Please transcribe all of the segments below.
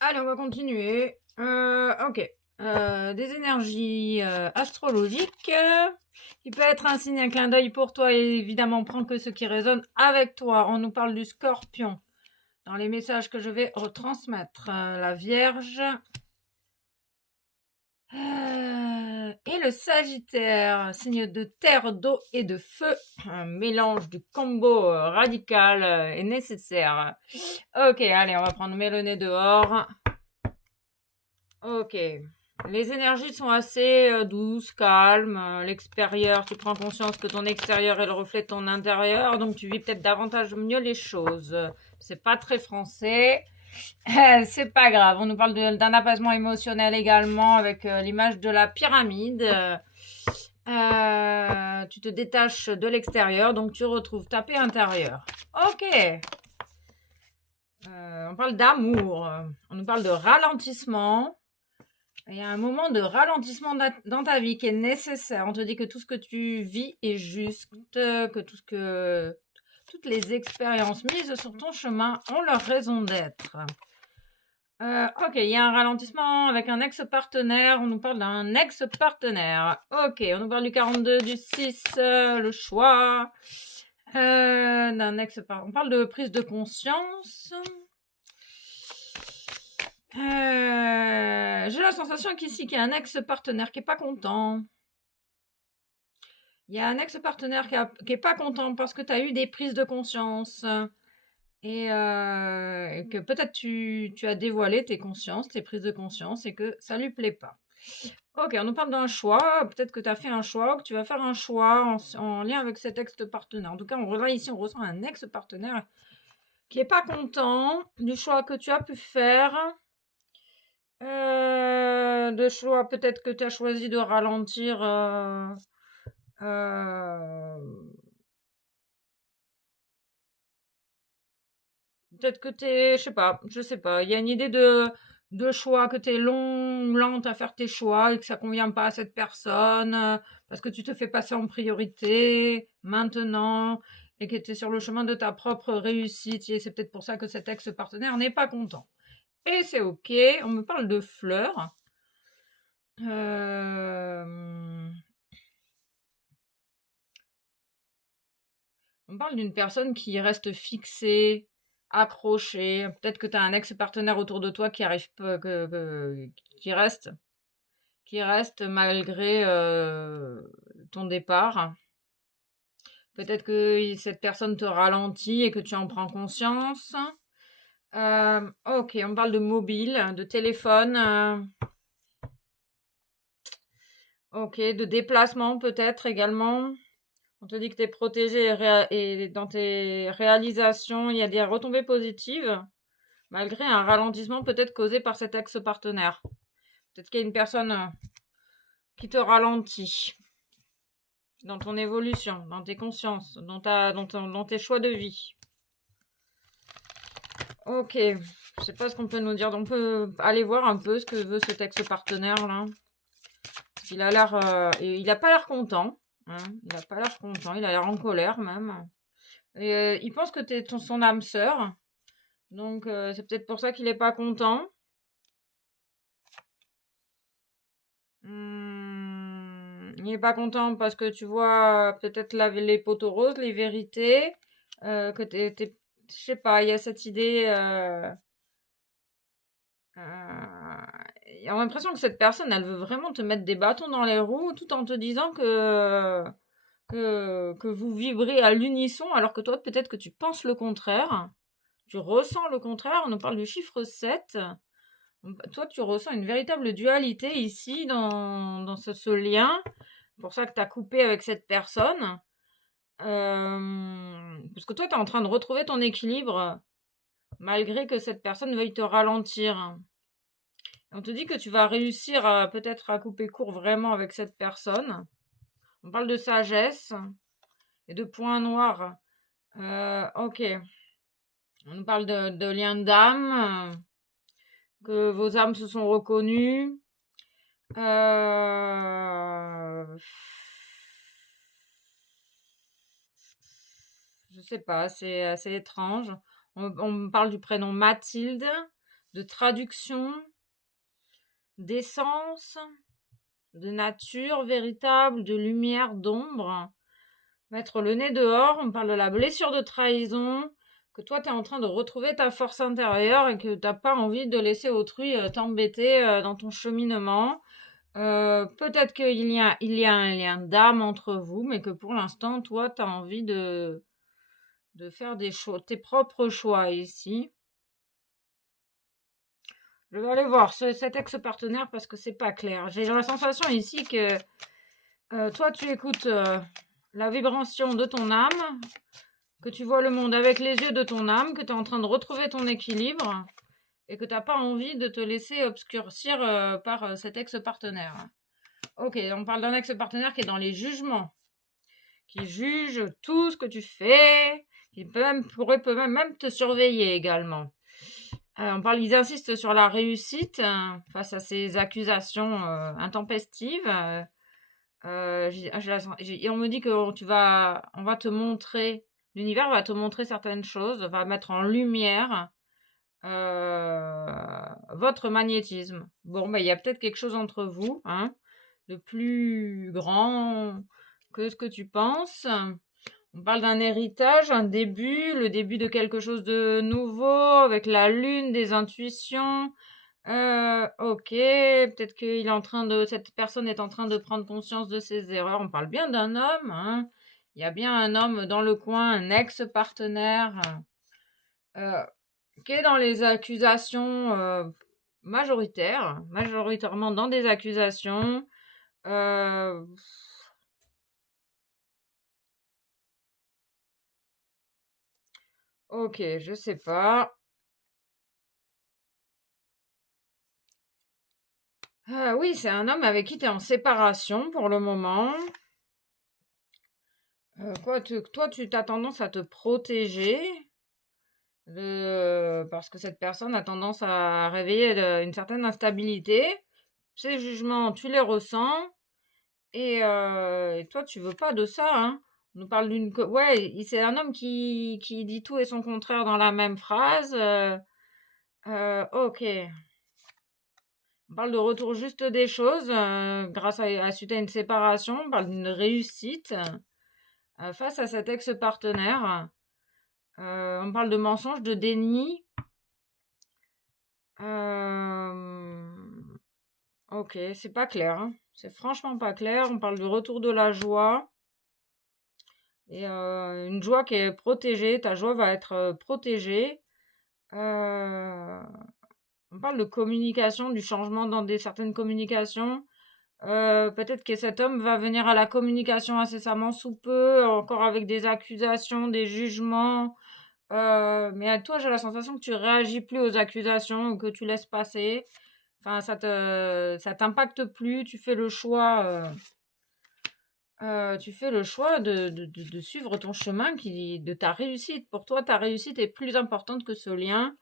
Allez, on va continuer. Ok. Des énergies astrologiques qui peut être un signe, un clin d'œil pour toi et évidemment prends que ce qui résonne avec toi. On nous parle du Scorpion dans les messages que je vais retransmettre. La Vierge et le Sagittaire, signe de terre, d'eau et de feu. Un mélange du combo radical est nécessaire. Ok, allez, on va prendre Mélonée dehors. Ok. Les énergies sont assez douces, calmes. L'extérieur, tu prends conscience que ton extérieur est le reflet de ton intérieur, donc tu vis peut-être davantage mieux les choses. C'est pas très français. C'est pas grave. On nous parle d'un apaisement émotionnel également avec l'image de la pyramide. Tu te détaches de l'extérieur, donc tu retrouves ta paix intérieure. Ok. On parle d'amour. On nous parle de ralentissement. Il y a un moment de ralentissement dans ta vie qui est nécessaire. On te dit que tout ce que tu vis est juste, que toutes les expériences mises sur ton chemin ont leur raison d'être. Ok, il y a un ralentissement avec un ex-partenaire. On nous parle d'un ex-partenaire. Ok, on nous parle du 42, du 6, le choix. D'un ex-partenaire. On parle de prise de conscience. J'ai la sensation qu'ici, qu'il y a un ex-partenaire qui est pas content. Il y a un ex-partenaire qui est pas content parce que tu as eu des prises de conscience. Et que peut-être tu as dévoilé tes consciences, tes prises de conscience et que ça lui plaît pas. Ok, on nous parle d'un choix. Peut-être que tu as fait un choix, que tu vas faire un choix en lien avec cet ex-partenaire. En tout cas, ici, on ressent un ex-partenaire qui est pas content du choix que tu as pu faire. De choix, peut-être que tu as choisi de ralentir. Euh, Peut-être que je sais pas. Il y a une idée de choix, que tu es lente à faire tes choix et que ça convient pas à cette personne, parce que tu te fais passer en priorité maintenant et que tu es sur le chemin de ta propre réussite. Et c'est peut-être pour ça que cet ex-partenaire n'est pas content. Et c'est ok. On me parle de fleurs. Euh, On parle d'une personne qui reste fixée, accrochée. Peut-être que tu as un ex-partenaire autour de toi qui arrive pas, qui reste, qui reste malgré ton départ. Peut-être que cette personne te ralentit et que tu en prends conscience. Ok, on parle de mobile, de téléphone. Ok, de déplacement peut-être également. On te dit que tu es protégé et dans tes réalisations, il y a des retombées positives. Malgré un ralentissement peut-être causé par cet ex-partenaire. Peut-être qu'il y a une personne qui te ralentit dans ton évolution, dans tes consciences, dans tes choix de vie. Ok, je sais pas ce qu'on peut nous dire. On peut aller voir un peu ce que veut cet ex-partenaire là. Il a l'air, il a pas l'air content. Hein. Il a pas l'air content. Il a l'air en colère même. Et il pense que t'es son âme sœur. Donc c'est peut-être pour ça qu'il est pas content. Il n'est pas content parce que tu vois peut-être les poteaux roses, les vérités, que je sais pas, il y a cette idée. Il a l'impression que cette personne, elle veut vraiment te mettre des bâtons dans les roues tout en te disant que vous vibrez à l'unisson alors que toi, peut-être que tu penses le contraire. Tu ressens le contraire. On nous parle du chiffre 7. Toi, tu ressens une véritable dualité ici dans ce lien. C'est pour ça que tu as coupé avec cette personne. Parce que toi, tu es en train de retrouver ton équilibre malgré que cette personne veuille te ralentir. On te dit que tu vas réussir peut-être à couper court vraiment avec cette personne. On parle de sagesse et de points noirs. Ok. On nous parle de lien d'âme, que vos âmes se sont reconnues. Euh, Je sais pas, c'est assez étrange. On me parle du prénom Mathilde, de traduction, d'essence, de nature véritable, de lumière, d'ombre. Mettre le nez dehors, on parle de la blessure de trahison, que toi, tu es en train de retrouver ta force intérieure et que tu n'as pas envie de laisser autrui t'embêter dans ton cheminement. Peut-être qu'il y a un lien d'âme entre vous, mais que pour l'instant, toi, tu as envie de faire des choix, tes propres choix ici. Je vais aller voir cet ex-partenaire parce que c'est pas clair. J'ai la sensation ici que toi, tu écoutes la vibration de ton âme, que tu vois le monde avec les yeux de ton âme, que tu es en train de retrouver ton équilibre et que tu n'as pas envie de te laisser obscurcir par cet ex-partenaire. Ok, on parle d'un ex-partenaire qui est dans les jugements, qui juge tout ce que tu fais, qui pourrait même te surveiller également. Ils insistent sur la réussite face à ces accusations intempestives. Et on me dit que on va te montrer, l'univers va te montrer certaines choses, va mettre en lumière votre magnétisme. Bon, il y a peut-être quelque chose entre vous, hein, de plus grand que ce que tu penses. On parle d'un héritage, un début, le début de quelque chose de nouveau, avec la lune, des intuitions. Ok, peut-être cette personne est en train de prendre conscience de ses erreurs. On parle bien d'un homme, hein. Il y a bien un homme dans le coin, un ex-partenaire, qui est dans les accusations majoritairement dans des accusations. Ok, je sais pas. Oui, c'est un homme avec qui tu es en séparation pour le moment. Toi, tu as tendance à te protéger parce que cette personne a tendance à réveiller une certaine instabilité. Ces jugements, tu les ressens et toi, tu veux pas de ça, hein. On nous parle ouais, c'est un homme qui dit tout et son contraire dans la même phrase. Ok. On parle de retour juste des choses grâce suite à une séparation. On parle d'une réussite face à cet ex-partenaire. On parle de mensonge, de déni. Ok, c'est pas clair, hein. C'est franchement pas clair. On parle de retour de la joie. Et une joie qui est protégée. Ta joie va être protégée. On parle de communication, du changement dans certaines communications. Peut-être que cet homme va venir à la communication incessamment sous peu, encore avec des accusations, des jugements. Mais à toi, j'ai la sensation que tu réagis plus aux accusations ou que tu laisses passer. Enfin, ça t'impacte plus. Tu fais le choix de suivre ton chemin de ta réussite. Pour toi, ta réussite est plus importante que ce lien.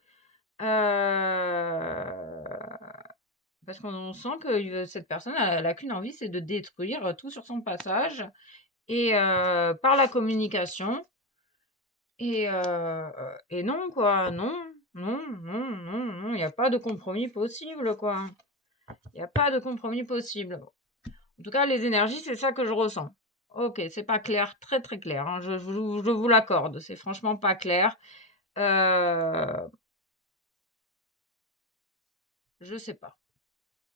Parce qu'on sent que cette personne, elle a qu'une envie, c'est de détruire tout sur son passage. Et par la communication. Et non, quoi. Non, non, non, non, non. Il n'y a pas de compromis possible, quoi. Il n'y a pas de compromis possible. En tout cas, les énergies, c'est ça que je ressens. Ok, c'est pas clair, très très clair, hein. Je vous l'accorde, c'est franchement pas clair. Je sais pas.